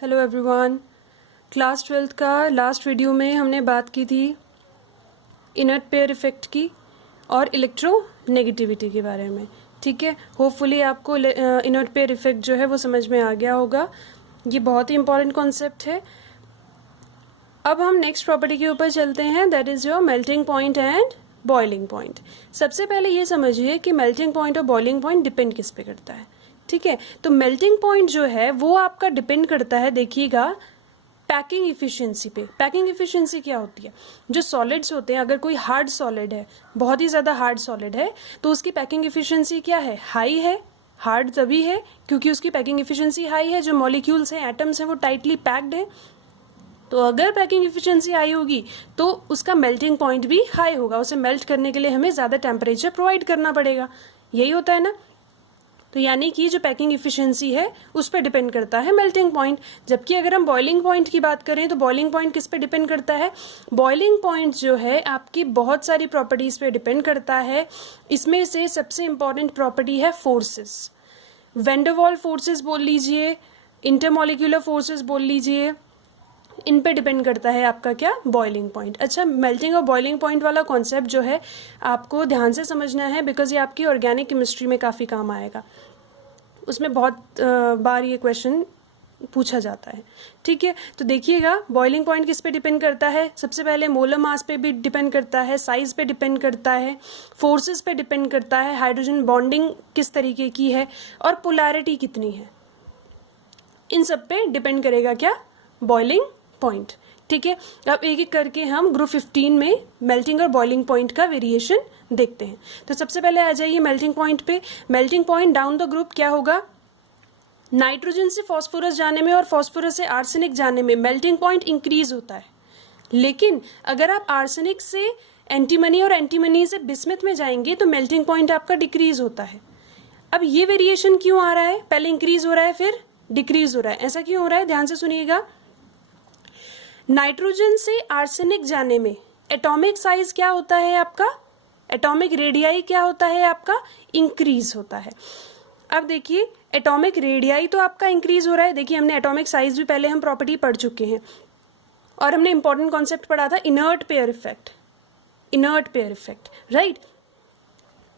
Hello everyone. Class 12th का last video में हमने बात की थी इनर्ट पेयर इफेक्ट की और इलेक्ट्रोनेगेटिविटी के बारे में। ठीक है, होपफुली आपको इनर्ट पेयर इफेक्ट जो है वो समझ में आ गया होगा। ये बहुत ही इंपॉर्टेंट कॉन्सेप्ट है। अब हम नेक्स्ट प्रॉपर्टी के ऊपर चलते हैं, that is your melting point and boiling point. सबसे पहले ये समझिए कि मेल्टिंग पॉइंट और बॉइलिंग पॉइंट डिपेंड किस पे करता है। ठीक है, तो मेल्टिंग पॉइंट जो है वो आपका डिपेंड करता है, देखिएगा, पैकिंग इफिशिएंसी पे। पैकिंग इफिशिएंसी क्या होती है? जो सॉलिड्स होते हैं, अगर कोई हार्ड सॉलिड है, बहुत ही ज़्यादा हार्ड सॉलिड है, तो उसकी पैकिंग इफिशिएंसी क्या है? हाई है। हार्ड तभी है क्योंकि उसकी पैकिंग इफिशिएंसी हाई है, जो मॉलिक्यूल्स हैं, एटम्स हैं, वो टाइटली पैक्ड है। तो अगर पैकिंग इफिशिएंसी हाई होगी तो उसका मेल्टिंग पॉइंट भी हाई होगा। उसे मेल्ट करने के लिए हमें ज़्यादा टेम्परेचर प्रोवाइड करना पड़ेगा। यही होता है ना। तो यानी कि जो पैकिंग इफिशिएंसी है उस पर डिपेंड करता है मेल्टिंग पॉइंट। जबकि अगर हम बॉइलिंग पॉइंट की बात करें तो बॉइलिंग पॉइंट किस पे डिपेंड करता है? बॉइलिंग पॉइंट जो है आपकी बहुत सारी प्रॉपर्टीज पे डिपेंड करता है। इसमें से सबसे इंपॉर्टेंट प्रॉपर्टी है फोर्सेस। वेंडरवॉल फोर्सेस बोल लीजिए, इंटरमॉलिक्यूलर फोर्सेस बोल लीजिए, इन पे डिपेंड करता है आपका क्या? Boiling point. अच्छा, मेल्टिंग और बॉइलिंग पॉइंट वाला कॉन्सेप्ट जो है आपको ध्यान से समझना है, बिकॉज ये आपकी ऑर्गेनिक केमिस्ट्री में काफ़ी काम आएगा। उसमें बहुत बार ये क्वेश्चन पूछा जाता है। ठीक है, तो देखिएगा, बॉइलिंग पॉइंट किस पे डिपेंड करता है? सबसे पहले मोलर मास पे भी डिपेंड करता है, साइज पे डिपेंड करता है, फोर्सेस पे डिपेंड करता है, हाइड्रोजन बॉन्डिंग किस तरीके की है और पोलैरिटी कितनी है, इन सब पे डिपेंड करेगा क्या? Boiling point. ठीक है, अब एक एक करके हम ग्रुप 15 में मेल्टिंग और बॉइलिंग पॉइंट का वेरिएशन देखते हैं। तो सबसे पहले आ जाइए मेल्टिंग पॉइंट पे। Melting point down the group क्या होगा? नाइट्रोजन से फॉस्फोरस जाने में और फॉस्फोरस से आर्सेनिक जाने में मेल्टिंग पॉइंट इंक्रीज होता है। लेकिन अगर आप आर्सेनिक से एंटीमनी और एंटीमनी से बिस्मथ में जाएंगे तो मेल्टिंग पॉइंट आपका डिक्रीज होता है। अब ये वेरिएशन क्यों आ रहा है? पहले इंक्रीज हो रहा है फिर डिक्रीज हो रहा है, ऐसा क्यों हो रहा है? ध्यान से सुनिएगा। नाइट्रोजन से आर्सेनिक जाने में एटॉमिक साइज क्या होता है आपका? एटॉमिक रेडियाई क्या होता है आपका? इंक्रीज होता है। अब देखिए, एटॉमिक रेडियाई तो आपका इंक्रीज हो रहा है। देखिए, हमने एटॉमिक साइज भी पहले हम प्रॉपर्टी पढ़ चुके हैं और हमने इंपॉर्टेंट कॉन्सेप्ट पढ़ा था inert pair effect. Inert pair effect, right.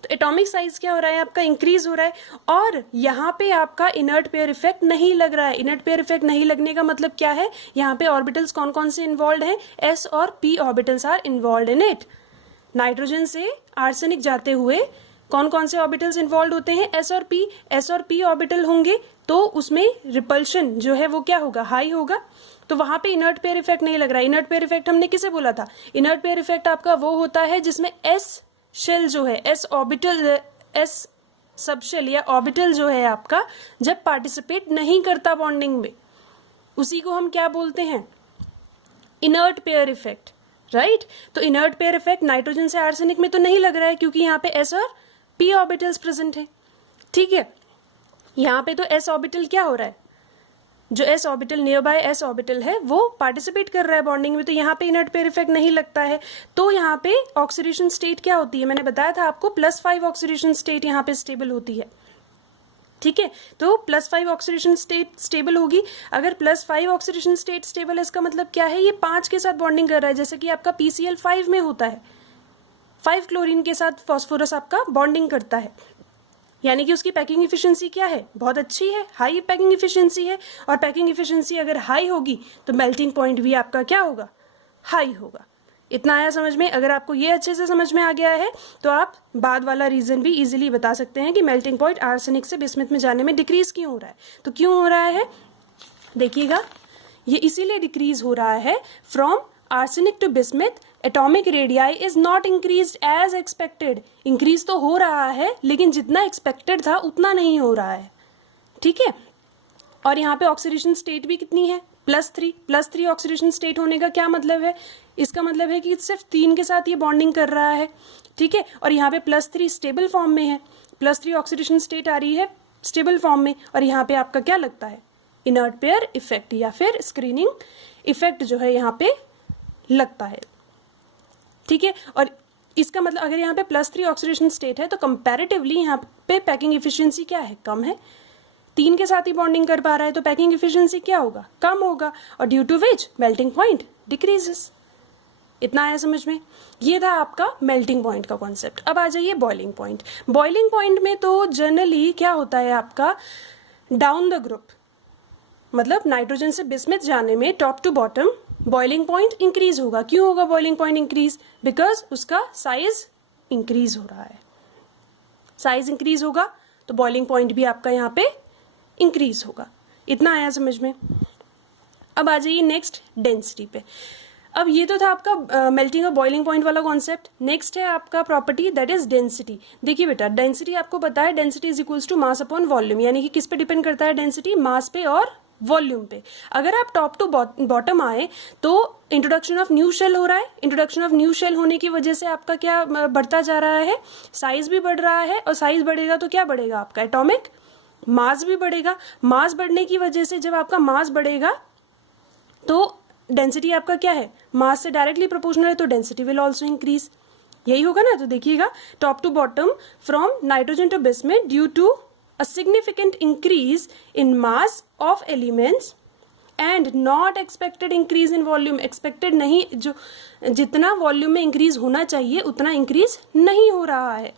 तो एटॉमिक साइज क्या हो रहा है आपका? इंक्रीज हो रहा है। और यहाँ पे आपका इनर्ट पेयर इफेक्ट नहीं लग रहा है। इनर्ट पेयर इफेक्ट नहीं लगने का मतलब क्या है? यहाँ पे ऑर्बिटल्स कौन कौन से इन्वॉल्व हैं? एस और p orbitals are involve in it. Nitrogen से आर्सेनिक जाते हुए कौन कौन से ऑर्बिटल्स इन्वॉल्व होते हैं? एस और पी। एस और पी ऑर्बिटल होंगे तो उसमें रिपल्शन जो है वो क्या होगा? हाई होगा। तो वहां पे इनर्ट पेयर इफेक्ट नहीं लग रहा है। इनर्ट पेयर इफेक्ट हमने किसे बोला था? इनर्ट पेयर इफेक्ट आपका वो होता है जिसमें एस शेल जो है, एस ऑर्बिटल, एस सबशेल या ऑर्बिटल जो है आपका, जब पार्टिसिपेट नहीं करता बॉन्डिंग में, उसी को हम क्या बोलते हैं? Inert pair effect, right. तो इनर्ट पेयर इफेक्ट नाइट्रोजन से आर्सेनिक में तो नहीं लग रहा है क्योंकि यहाँ पे एस और पी ऑर्बिटल्स प्रेजेंट है। ठीक है, यहाँ पे तो एस ऑर्बिटल क्या हो रहा है? जो S orbital near by S orbital है वो पार्टिसिपेट कर रहा है बॉन्डिंग में, तो यहाँ पे इनर्ट पेयर इफेक्ट नहीं लगता है। तो यहाँ पे ऑक्सीडेशन स्टेट क्या होती है? मैंने बताया था आपको, +5 ऑक्सीडेशन स्टेट यहाँ पे स्टेबल होती है। ठीक है, तो +5 ऑक्सीडेशन स्टेट स्टेबल होगी। अगर +5 ऑक्सीडेशन स्टेट स्टेबल है, इसका मतलब क्या है? ये 5 के साथ बॉन्डिंग कर रहा है, जैसे कि आपका PCl 5 में होता है। 5 क्लोरीन के साथ फॉस्फोरस आपका बॉन्डिंग करता है, यानी कि उसकी पैकिंग इफिशिएंसी क्या है? बहुत अच्छी है, हाई पैकिंग इफिशिएंसी है। और पैकिंग इफिशिएंसी अगर हाई होगी तो मेल्टिंग पॉइंट भी आपका क्या होगा? हाई होगा। इतना आया समझ में? अगर आपको ये अच्छे से समझ में आ गया है तो आप बाद वाला रीजन भी इजीली बता सकते हैं कि मेल्टिंग पॉइंट आर्सेनिक से बिस्मथ में जाने में डिक्रीज क्यों हो रहा है। तो क्यों हो रहा है? देखिएगा, ये इसीलिए डिक्रीज हो रहा है from arsenic to bismuth atomic radii is not increase as expected. Increase तो हो रहा है लेकिन जितना एक्सपेक्टेड था उतना नहीं हो रहा है। ठीक है, और यहाँ पे ऑक्सीडेशन स्टेट भी कितनी है? +3 ऑक्सीडेशन स्टेट होने का क्या मतलब है? इसका मतलब है कि सिर्फ 3 के साथ ये बॉन्डिंग कर रहा है। ठीक है, और यहाँ पे +3 स्टेबल फॉर्म में है। +3 ऑक्सीडेशन स्टेट आ रही है स्टेबल फॉर्म में, और यहाँ पे आपका क्या लगता है? इनर्ट पेयर इफेक्ट या फिर स्क्रीनिंग इफेक्ट जो है यहाँ पे लगता है। ठीक है, और इसका मतलब अगर यहाँ पे +3 ऑक्सीडेशन स्टेट है तो कंपैरेटिवली यहाँ पे पैकिंग इफिशिएंसी क्या है? कम है। 3 के साथ ही बॉन्डिंग कर पा रहा है तो पैकिंग एफिशिएंसी क्या होगा, कम होगा, और due to which melting point decreases. इतना आया समझ में। ये था आपका मेल्टिंग पॉइंट का कॉन्सेप्ट। अब आ जाइए बॉइलिंग पॉइंट। बॉइलिंग पॉइंट में तो जनरली क्या होता है आपका, डाउन द ग्रुप, मतलब नाइट्रोजन से बिस्मिथ जाने में top to bottom boiling point increase होगा। क्यों होगा बॉइलिंग पॉइंट इंक्रीज? बिकॉज उसका साइज इंक्रीज हो रहा है। साइज इंक्रीज होगा तो बॉइलिंग पॉइंट भी आपका यहाँ पे इंक्रीज होगा। इतना आया समझ में। अब आ जाइए नेक्स्ट डेंसिटी पे। अब ये तो था आपका मेल्टिंग और बॉइलिंग पॉइंट वाला कॉन्सेप्ट। नेक्स्ट है आपका प्रॉपर्टी, दैट इज डेंसिटी। देखिए बेटा, डेंसिटी आपको पता है, density is equals to mass upon volume, यानी कि किस पे डिपेंड करता है डेंसिटी, मास पे और वॉल्यूम पे। अगर आप टॉप टू बॉटम आए तो इंट्रोडक्शन ऑफ न्यू शेल हो रहा है। इंट्रोडक्शन ऑफ न्यू शेल होने की वजह से आपका क्या बढ़ता जा रहा है, साइज भी बढ़ रहा है, और साइज बढ़ेगा तो क्या बढ़ेगा आपका एटॉमिक मास भी बढ़ेगा। मास बढ़ने की वजह से जब आपका मास बढ़ेगा तो डेंसिटी आपका क्या है, मास से डायरेक्टली प्रोपोर्शनल है, तो डेंसिटी विल ऑल्सो इंक्रीज। यही होगा ना। तो देखिएगा, top to bottom from nitrogen to bismuth due to a significant increase in mass of elements and not expected increase in volume। expected नहीं, जो जितना वॉल्यूम में इंक्रीज होना चाहिए उतना इंक्रीज नहीं हो रहा है।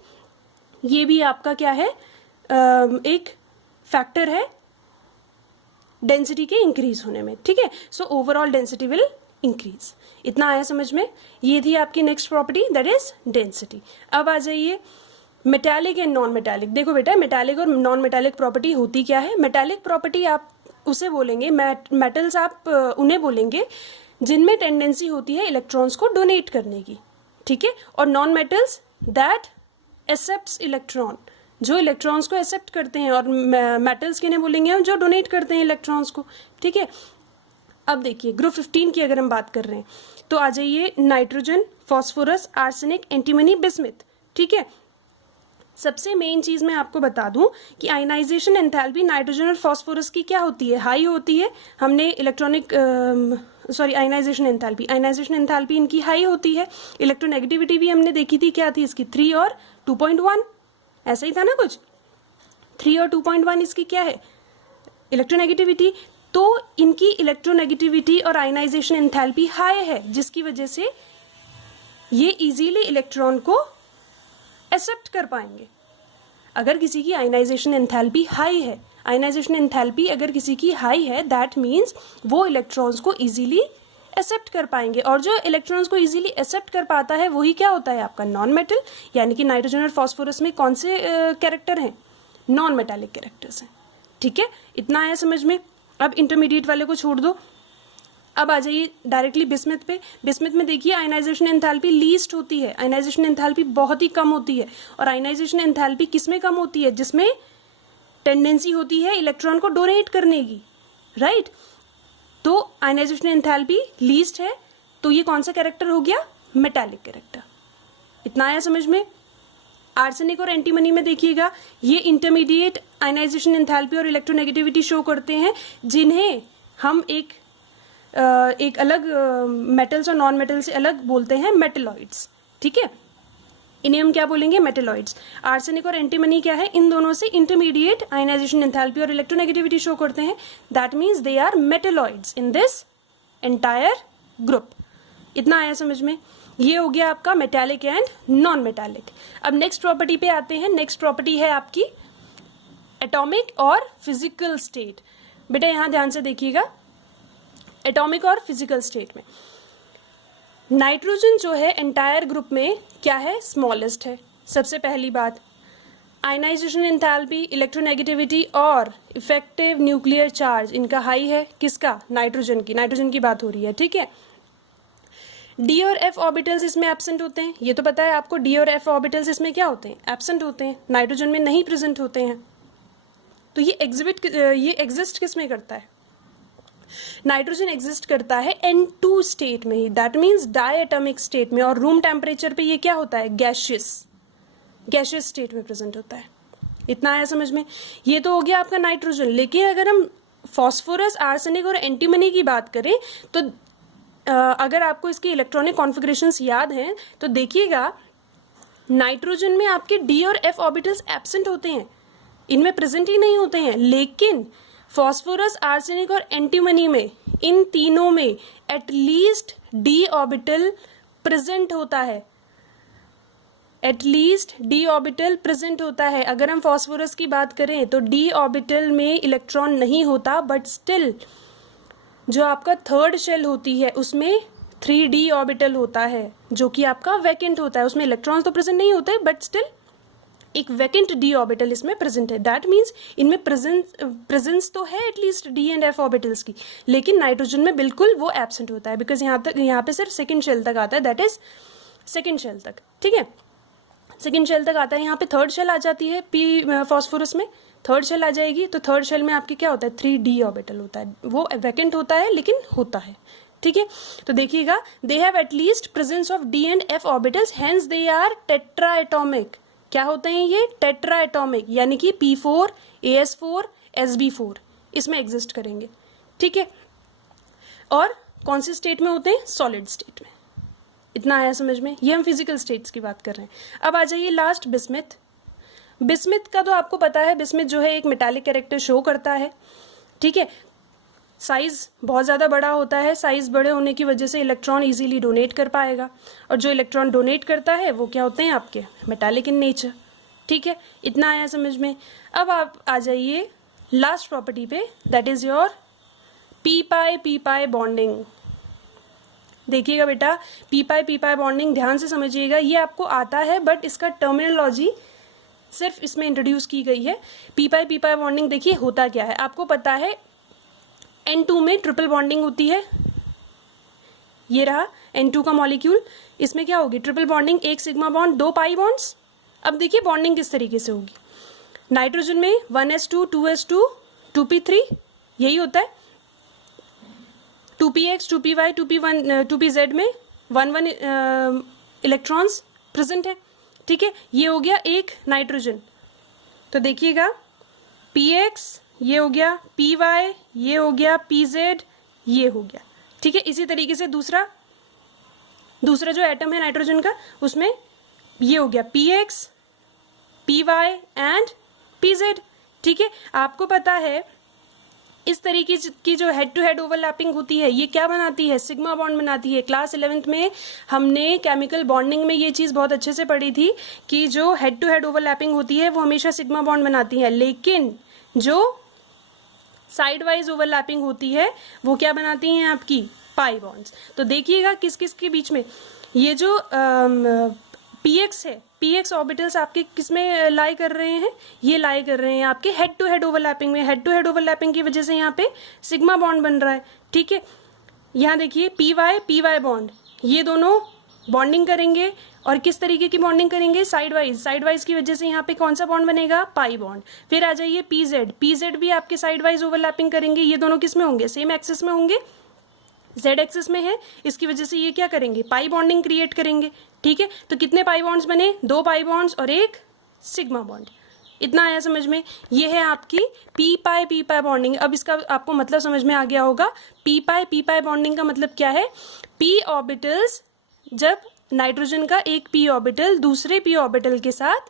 ये भी आपका क्या है, एक फैक्टर है डेंसिटी के इंक्रीज होने में। ठीक है, so overall density will increase. इतना आया समझ में। ये थी आपकी next property, that is density. अब आ जाइए मेटालिक एंड नॉन मेटालिक। देखो बेटा, मेटालिक और नॉन मेटालिक प्रॉपर्टी होती क्या है। मेटालिक प्रॉपर्टी आप उसे बोलेंगे, मेटल्स आप उन्हें बोलेंगे जिनमें टेंडेंसी होती है इलेक्ट्रॉन्स को डोनेट करने की। ठीक है, और non metals that accepts electron, जो इलेक्ट्रॉन्स को एक्सेप्ट करते हैं, और मेटल्स किन्हें बोलेंगे हम, जो डोनेट करते हैं इलेक्ट्रॉन्स को। ठीक है, अब देखिए ग्रुप 15 की अगर हम बात कर रहे हैं तो आ जाइए nitrogen, phosphorus, arsenic, antimony, bismuth. ठीक है, सबसे मेन चीज मैं आपको बता दूं कि आयनाइजेशन एंथैल्पी नाइट्रोजन और फास्फोरस की क्या होती है, हाई होती है। हमने इलेक्ट्रॉनिक आयनाइजेशन एंथैल्पी इनकी हाई होती है। इलेक्ट्रोनेगेटिविटी भी हमने देखी थी, क्या थी इसकी, 3 और 2.1, ऐसा ही था ना कुछ। 3 और 2.1 इसकी क्या है, इलेक्ट्रोनेगेटिविटी। तो इनकी इलेक्ट्रोनेगेटिविटी और आयनाइजेशन एंथैल्पी हाई है, जिसकी वजह से ये इजीली इलेक्ट्रॉन को एक्सेप्ट कर पाएंगे। अगर किसी की आयनाइजेशन एंथैल्पी हाई है, आयनाइजेशन एंथैल्पी अगर किसी की हाई है, दैट मीन्स वो इलेक्ट्रॉन्स को इजीली एक्सेप्ट कर पाएंगे। और जो इलेक्ट्रॉन्स को इजीली एक्सेप्ट कर पाता है वही क्या होता है आपका नॉन मेटल। यानी कि नाइट्रोजन और फास्फोरस में कौन से कैरेक्टर हैं, नॉन मेटालिक कैरेक्टर्स हैं। ठीक है, इतना आया समझ में। अब इंटरमीडिएट वाले को छोड़ दो, अब आ जाइए डायरेक्टली बिस्मिथ पे। बिस्मिथ में देखिए आयनाइजेशन एंथैल्पी लीस्ट होती है, आयनाइजेशन एंथैल्पी बहुत ही कम होती है। और आयनाइजेशन एंथैल्पी किसमें कम होती है, जिसमें टेंडेंसी होती है इलेक्ट्रॉन को डोनेट करने की, राइट। तो आयनाइजेशन एंथैल्पी लीस्ट है, तो ये कौन सा कैरेक्टर हो गया, मेटालिक कैरेक्टर। इतना आया समझ में। आर्सेनिक और एंटीमनी में देखिएगा, ये इंटरमीडिएट आयनाइजेशन एंथैल्पी और इलेक्ट्रोनेगेटिविटी शो करते हैं, जिन्हें हम एक अलग मेटल्स और नॉन मेटल से अलग बोलते हैं मेटेलॉइड्स। ठीक है, इन्हें हम क्या बोलेंगे, मेटेलॉइड्स। आर्सेनिक और एंटीमनी क्या है, इन दोनों से इंटरमीडिएट आयनाइजेशन एंथैल्पी और इलेक्ट्रोनेगेटिविटी शो करते हैं। That means they are metalloids in this entire group. इतना आया समझ में। ये हो गया आपका मेटालिक एंड नॉन मेटालिक। अब नेक्स्ट प्रॉपर्टी पे आते हैं। नेक्स्ट प्रॉपर्टी है आपकी एटॉमिक और फिजिकल स्टेट। बेटा यहाँ ध्यान से देखिएगा, एटॉमिक और फिजिकल स्टेट में नाइट्रोजन जो है एंटायर ग्रुप में क्या है, स्मॉलेस्ट है। सबसे पहली बात, आयनाइजेशन एंथैल्पी, इलेक्ट्रोनेगेटिविटी और इफेक्टिव न्यूक्लियर चार्ज इनका हाई है। किसका, नाइट्रोजन की, नाइट्रोजन की बात हो रही है। ठीक है, डी और एफ ऑर्बिटल्स इसमें एब्सेंट होते हैं, ये तो पता है आपको। डी और एफ ऑर्बिटल्स इसमें क्या होते हैं, एब्सेंट होते हैं, नाइट्रोजन में नहीं प्रेजेंट होते हैं। तो ये एग्जिस्ट किस में करता है, नाइट्रोजन एग्जिस्ट करता है N2 स्टेट में ही, दैट मीन्स डायएटॉमिक स्टेट में। और रूम टेम्परेचर पे ये क्या होता है, गैशियस स्टेट में प्रेजेंट होता है। इतना आया समझ में। ये तो हो गया आपका नाइट्रोजन। लेकिन अगर हम फॉस्फोरस, आर्सेनिक और एंटीमनी की बात करें तो अगर आपको इसके इलेक्ट्रॉनिक कॉन्फ़िगरेशंस याद हैं तो देखिएगा नाइट्रोजन में आपके डी और एफ ऑर्बिटल्स एब्सेंट होते हैं। इनमें प्रेजेंट ही नहीं होते हैं। लेकिन फॉस्फोरस, आर्सेनिक और एंटीमनी में, इन तीनों में एटलीस्ट डी ऑर्बिटल प्रेजेंट होता है, एटलीस्ट डी ऑर्बिटल प्रेजेंट होता है। अगर हम फॉस्फोरस की बात करें तो डी ऑर्बिटल में इलेक्ट्रॉन नहीं होता, बट स्टिल जो आपका थर्ड शेल होती है उसमें 3d ऑर्बिटल होता है, जो कि आपका वैकेंट होता है। उसमें इलेक्ट्रॉन्स तो प्रेजेंट नहीं होते, बट स्टिल एक वैकेंट डी ऑर्बिटल इसमें प्रेजेंट है। दैट मीन्स इनमें प्रेजेंस तो है at least D and f orbitals की, लेकिन नाइट्रोजन में बिल्कुल वो एब्सेंट होता है, बिकॉज यहाँ पे सिर्फ सेकेंड शेल तक आता है, दैट इज सेकेंड शेल तक। ठीक है, सेकेंड शेल तक आता है। यहाँ पे थर्ड शेल आ जाती है पी फॉस्फोरस में, थर्ड शेल आ जाएगी, तो थर्ड शेल में आपके क्या होता है, 3d ऑर्बिटल होता है। वो वैकेंट होता है लेकिन होता है। ठीक है, तो देखिएगा, they have at least presence of d and f orbitals, hence they are tetra atomic. क्या होते हैं ये, टेट्रा एटॉमिक, यानी कि P4, AS4, SB4 इसमें एग्जिस्ट करेंगे। ठीक है, और कौन से स्टेट में होते हैं, सॉलिड स्टेट में। इतना आया समझ में, ये हम फिजिकल स्टेट्स की बात कर रहे हैं। अब आ जाइए लास्ट, बिस्मिथ। बिस्मिथ का तो आपको पता है, बिस्मिथ जो है एक मेटालिक कैरेक्टर शो करता है। ठीक है, साइज बहुत ज़्यादा बड़ा होता है, साइज बड़े होने की वजह से इलेक्ट्रॉन इजीली डोनेट कर पाएगा, और जो इलेक्ट्रॉन डोनेट करता है वो क्या होते हैं आपके, मेटालिक इन नेचर। ठीक है, इतना आया समझ में। अब आप आ जाइए लास्ट प्रॉपर्टी पे, that is your P pi bonding. देखिएगा बेटा, पी पाई बॉन्डिंग ध्यान से समझिएगा, ये आपको आता है बट इसका टर्मिनोलॉजी सिर्फ इसमें इंट्रोड्यूस की गई है। पी पाई बॉन्डिंग देखिए होता क्या है, आपको पता है N2 में ट्रिपल बॉन्डिंग होती है, ये रहा N2 का मॉलिक्यूल, इसमें क्या होगी, ट्रिपल बॉन्डिंग, एक सिग्मा बॉन्ड, 2 पाई बॉन्ड्स। अब देखिए बॉन्डिंग किस तरीके से होगी, नाइट्रोजन में 1s2, 2s2, 2p3 यही होता है, 2px, 2py, 2p1, 2pz में 1 इलेक्ट्रॉन्स प्रेजेंट है। ठीक है, ये हो गया एक नाइट्रोजन, तो देखिएगा px ये हो गया, py ये हो गया, pz ये हो गया। ठीक है, इसी तरीके से दूसरा जो एटम है नाइट्रोजन का, उसमें ये हो गया px, py एंड pz। ठीक है, आपको पता है इस तरीके की जो हेड टू हेड ओवरलैपिंग होती है, ये क्या बनाती है, सिग्मा बॉन्ड बनाती है। क्लास 11th में हमने केमिकल बॉन्डिंग में ये चीज़ बहुत अच्छे से पढ़ी थी कि जो हेड टू हेड ओवरलैपिंग होती है वो हमेशा सिग्मा बॉन्ड बनाती है, लेकिन जो साइड वाइज ओवरलैपिंग होती है वो क्या बनाती हैं आपकी, पाई बॉन्ड्स। तो देखिएगा किस किस के बीच में ये जो px है, px ऑर्बिटल्स आपके किस में लाई कर रहे हैं, ये लाई कर रहे हैं आपके हेड टू हेड ओवरलैपिंग में। हेड टू हेड ओवरलैपिंग की वजह से यहाँ पे सिग्मा बॉन्ड बन रहा है। ठीक है, यहाँ देखिए py बॉन्ड, ये दोनों बॉन्डिंग करेंगे, और किस तरीके की बॉन्डिंग करेंगे, साइड वाइज की वजह से यहाँ पे कौन सा बॉन्ड बनेगा, पाई बॉन्ड। फिर आ जाइए pz भी आपके साइड वाइज ओवरलैपिंग करेंगे, ये दोनों किस में होंगे, सेम एक्सिस में होंगे, z एक्सिस में है, इसकी वजह से ये क्या करेंगे, पाई बॉन्डिंग क्रिएट करेंगे। ठीक है, तो कितने पाई बॉन्ड्स बने, 2 पाई बॉन्ड्स और एक सिग्मा बॉन्ड। इतना आया समझ में, ये है आपकी पी पाई बॉन्डिंग। अब इसका आपको मतलब समझ में आ गया होगा, पी पाई बॉन्डिंग का मतलब क्या है, पी ऑर्बिटल्स, जब नाइट्रोजन का एक पी ऑर्बिटल दूसरे पी ऑर्बिटल के साथ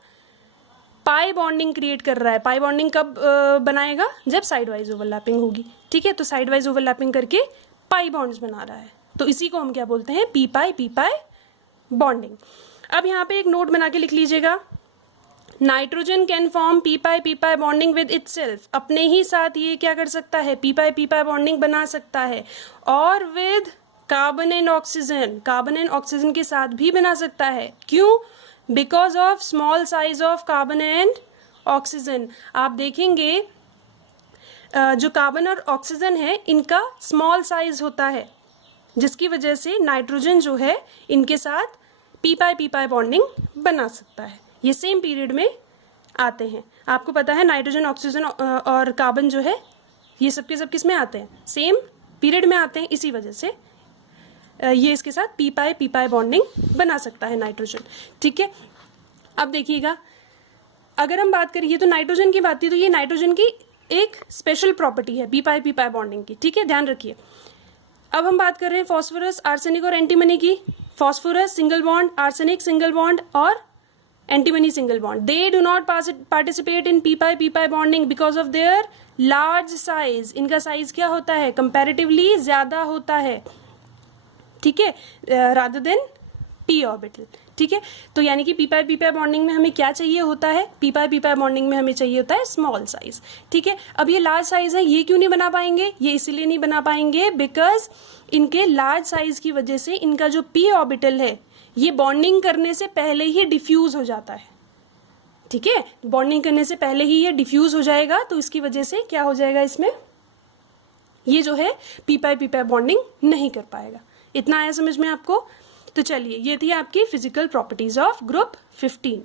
पाई बॉन्डिंग क्रिएट कर रहा है। पाई बॉन्डिंग कब बनाएगा, जब साइड वाइज ओवरलैपिंग होगी। ठीक है, तो साइड वाइज ओवरलैपिंग करके पाई बॉन्ड्स बना रहा है, तो इसी को हम क्या बोलते हैं, पी पाई बॉन्डिंग। अब यहाँ पे एक नोट बना के लिख लीजिएगा, nitrogen can form P pi bonding with itself, अपने ही साथ ये क्या कर सकता है, पी पाई बॉन्डिंग बना सकता है, और विद कार्बन एंड ऑक्सीजन के साथ भी बना सकता है। क्यों, because of small size of carbon and oxygen. आप देखेंगे जो कार्बन और ऑक्सीजन है इनका स्मॉल साइज होता है, जिसकी वजह से नाइट्रोजन जो है इनके साथ पी पाई बॉन्डिंग बना सकता है। ये सेम पीरियड में आते हैं। आपको पता है नाइट्रोजन, ऑक्सीजन और कार्बन जो है ये सब के सब किस में आते हैं, सेम पीरियड में आते हैं, इसी वजह से ये इसके साथ पी पाई बॉन्डिंग बना सकता है नाइट्रोजन। ठीक है, अब देखिएगा, अगर हम बात करिए तो नाइट्रोजन की बात थी, तो ये नाइट्रोजन की एक स्पेशल प्रॉपर्टी है पी पाई बॉन्डिंग की। ठीक है, ध्यान रखिए। अब हम बात कर रहे हैं फॉस्फोरस, आर्सेनिक और एंटीमनी की। Phosphorus single bond, arsenic single bond और antimony single bond, they do not participate in P pi bonding because of their large size, इनका साइज क्या होता है, कंपैरेटिवली ज्यादा होता है, ठीक है, रादर देन पी ऑर्बिटल, ठीक है। तो यानी कि पी पाई बॉन्डिंग में हमें क्या चाहिए होता है, पी पाई बॉन्डिंग में हमें चाहिए होता है स्मॉल साइज, ठीक है। अब ये लार्ज साइज है, ये क्यों नहीं बना पाएंगे, ये इसलिए नहीं बना पाएंगे बिकॉज इनके लार्ज साइज की वजह से इनका जो पी ऑर्बिटल है ये बॉन्डिंग करने से पहले ही डिफ्यूज हो जाता है, ठीक है, बॉन्डिंग करने से पहले ही ये डिफ्यूज हो जाएगा, तो इसकी वजह से क्या हो जाएगा, इसमें ये जो है पी पाई बॉन्डिंग नहीं कर पाएगा। इतना आया समझ में आपको। तो चलिए, ये थी आपकी फिजिकल प्रॉपर्टीज ऑफ ग्रुप 15।